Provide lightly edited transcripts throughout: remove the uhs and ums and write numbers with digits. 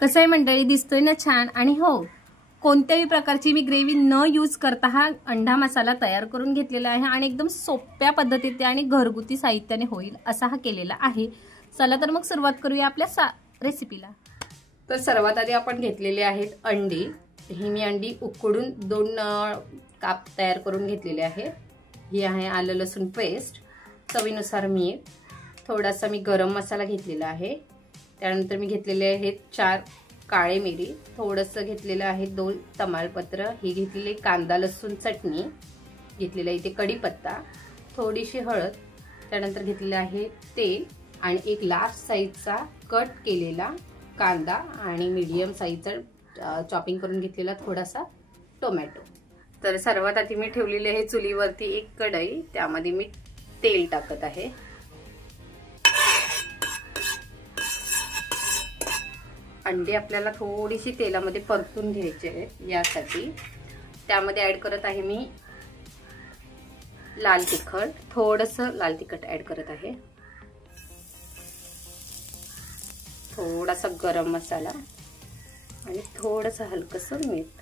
कसं आहे मंडळी, दिसतोय ना छान। आणि हो, कोणत्याही प्रकारची मी ग्रेव्ही न यूज करता हा अंडा मसाला तयार करून घेतलेला आहे आणि एकदम सोप्या पद्धतीने आणि घरगुती साहित्याने होईल असा हा केलेला आहे। चला तर मग सुरुवात करूया आपल्या रेसिपीला। तर सर्वात आधी आपण घेतलेले आहेत अंडी। ही मी अंडी उकडून 2 काप तयार करून घेतलेले आहेत। ही आहे आलं लसूण पेस्ट, चवीनुसार मीठ, थोडासा मी गरम मसाला घेतलेला आहे। त्यानंतर मी घेतलेले आहेत 4 काळे मिरी, थोडंसं घेतलेलं आहे 2 तमालपत्र, ही घेतलेली कांदा लसूण चटणी घेतलेला, इथे कढीपत्ता, थोडीशी हळद, त्यानंतर घेतलेलं आहे तेल आणि एक लार्ज साईजचा कट केलेला कांदा आणि मीडियम साईजचा चॉपिंग करून घेतलेला थोडासा टोमॅटो। तर सर्वात आधी मी ठेवलेली आहे चुलीवरती एक कढई, त्यामध्ये मी तेल टाकत आहे। अंडे आपल्याला थोडीशी तेलामध्ये परतून घ्यायचे आहेत, यासाठी त्यामध्ये ऍड करत आहे मी लाल तिखट, थोडंसं लाल तिखट ऍड करत आहे, थोडासा गरम मसाला आणि थोडंसं हलकसं मीठ।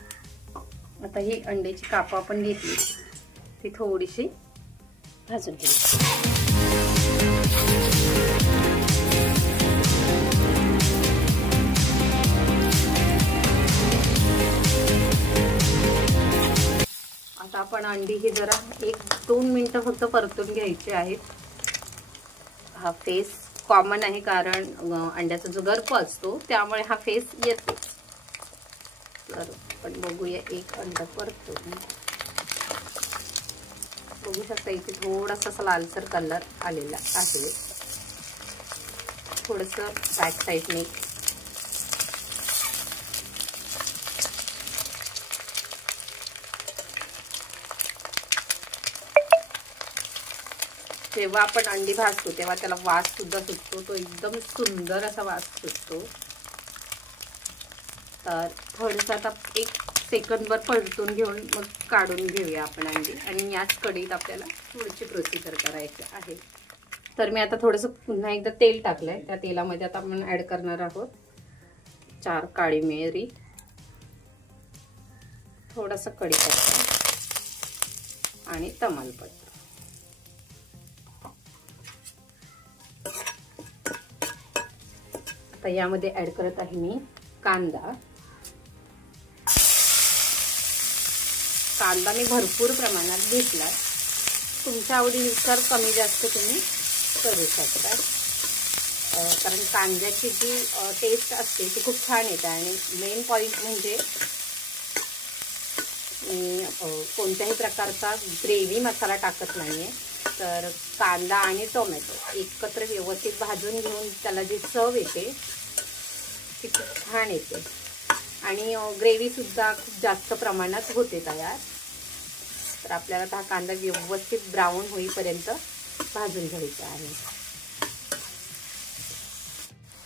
आता ही अंड्याची काप आपण घेतली ती थोडीशी भाजून घ्यायची। आता आपण अंडी ही जरा 1-2 मिनिटं फक्त परतून घ्यायचे आहेत। हा फेस कॉमन आहे, कारण अंड्याचा जो गर्भ असतो त्यामुळे हा फेस येतो। तर आपण बघूया, एक अंडा परतून बघू शकता, इथे थोडासा लालसर कलर आलेला आहे। थोडंसं बॅक साईडने जेव्हा आपण अंडी भाजतो तेव्हा त्याला वास सुद्धा सुटतो, तो एकदम सुंदर असा वास सुटतो। तर थोडंसं आता 1 सेकंदभर परतून घेऊन मग काढून घेऊया आपण अंडी, आणि याच कढईत आपल्याला पुढची प्रोसिजर करायची आहे। तर मी आता थोडंसं पुन्हा एकदा तेल टाकलंय, त्या तेलामध्ये आता आपण ऍड करणार आहोत 4 काळी मिरी, थोडासा कढीपत्ता आणि तमालपत्र। आता यामध्ये ऍड करत आहे मी कांदा। कांदा मी भरपूर प्रमाणात घेतलाय, तुमच्या आवडीनुसार कमी जास्त तुम्ही करू शकता, कारण कांद्याची जी टेस्ट असते ती खूप छान येते। आणि मेन पॉइंट म्हणजे मी कोणत्याही प्रकारचा ग्रेव्ही मसाला टाकत नाहीये, तर कांदा आणि टोमॅटो एकत्र व्यवस्थित भाजून घेऊन त्याला जी चव येते ती खूप छान येते, आणि ग्रेव्ही सुद्धा खूप जास्त प्रमाणात होते तयार। तर आपल्याला हा कांदा व्यवस्थित ब्राऊन होईपर्यंत भाजून घ्यायचा आहे।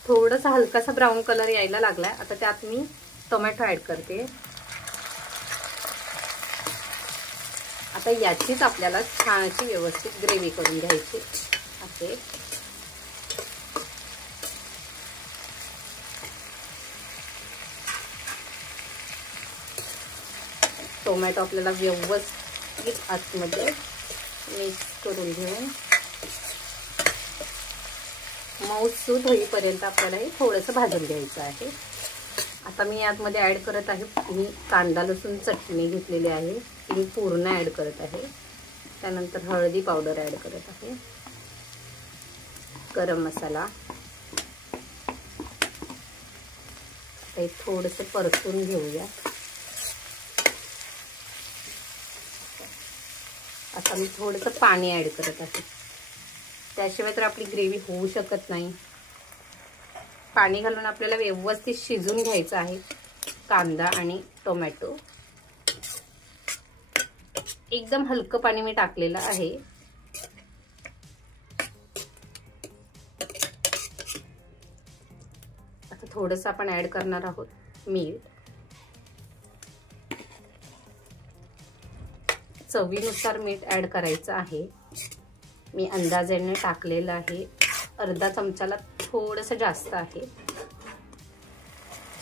थोडासा हलकासा ब्राऊन कलर यायला लागलाय, आता त्यात मी टोमॅटो ऍड करते। आता याचीच आपल्याला छान अशी व्यवस्थित ग्रेव्ही करून घ्यायची आहे। टोमॅटो आपल्याला व्यवस्थित आतमध्ये मिक्स करून घेऊन मऊसूत होईपर्यंत आपल्याला हे थोडंसं भाजून घ्यायचं आहे। आता मी यामध्ये ऍड करत आहे, मी कांदा लसूण चटणी घेतलेली आहे, ती मी पूर्ण ऍड करत आहे। त्यानंतर हळदी पावडर ऍड करत आहे, गरम मसाला, हे थोडंसं परतून घेऊया। आता मी थोडंसं पाणी ऍड करत आहे, त्याशिवाय तर आपली ग्रेव्ही होऊ शकत नाही। पाणी घालून आपल्याला व्यवस्थित शिजून घ्यायचं आहे कांदा आणि टोमॅटो। एकदम हलकं पाणी मी टाकलेलं आहे। आता थोडंसं आपण ऍड करणार आहोत मीठ, चवीनुसार मीठ ऍड करायचं आहे। मी अंदाजाने टाकलेलं आहे, अर्धा चमचाला थोडंसं जास्त आहे।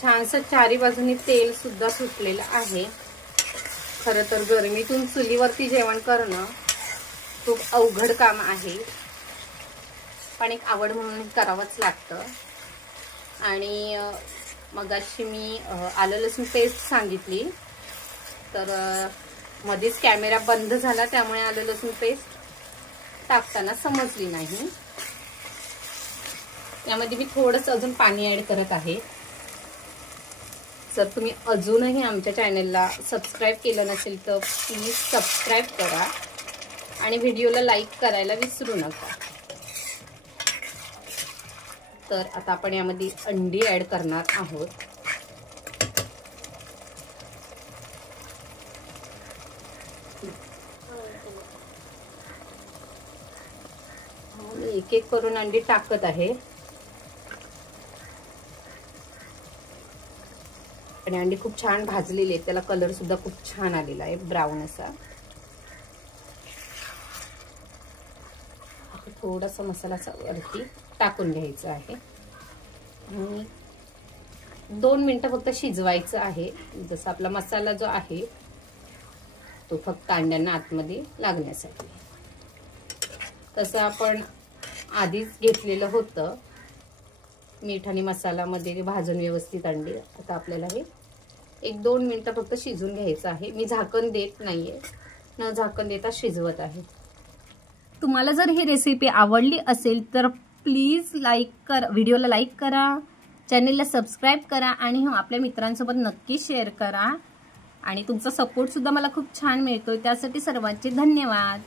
छानसं चारी बाजूनी तेल सुद्धा सुटलेलं आहे। खरं तर गरमीतून चुलीवरती जेवण करणं खूप अवघड काम आहे, पण एक आवड म्हणून करावंच लागतं। आणि मगाशी मी आलं लसूण पेस्ट सांगितली, तर मध्येच कॅमेरा बंद झाला, त्यामुळे आलं लसूण पेस्ट टाकताना समजली नाही। यामध्ये मी थोडंसं अजून पाणी ऍड करत आहे। जर तुम्ही अजूनही आमच्या चॅनलला सबस्क्राईब केलं नसेल तर प्लीज सबस्क्राईब करा आणि व्हिडिओला लाईक करायला विसरू नका। तर आता आपण यामध्ये अंडी ऍड करणार आहोत। एक एक करून अंडी टाकत आहे आणि अंडी खूप छान भाजलेली आहेत, त्याला कलर सुद्धा खूप छान आलेला आहे, ब्राऊन असा। थोडासा मसाला वरती टाकून घ्यायचा आहे आणि 2 मिनिटं फक्त शिजवायचं आहे। जसं आपला मसाला जो आहे तो फक्त अंड्यांना आतमध्ये लागण्यासाठी। तसं आपण आधीच घेतलेलं होतं मीठ आणि मसाल्यामध्ये भाजून व्यवस्थित अंडी। आता आपल्याला हे 1-2 मिनिटं फक्त शिजवून घ्यायचं आहे। मी झाकण देत नाहीये, न झाकण देता शिजवत आहे। तुम्हाला जर ही रेसिपी आवडली असेल तर प्लीज व्हिडिओला लाईक करा, चॅनलला सबस्क्राईब करा आणि आपल्या मित्रांसोबत नक्की शेअर करा। आणि तुमचा सपोर्ट सुद्धा मला खूप छान मिळतोय, त्यासाठी सर्वांचे धन्यवाद।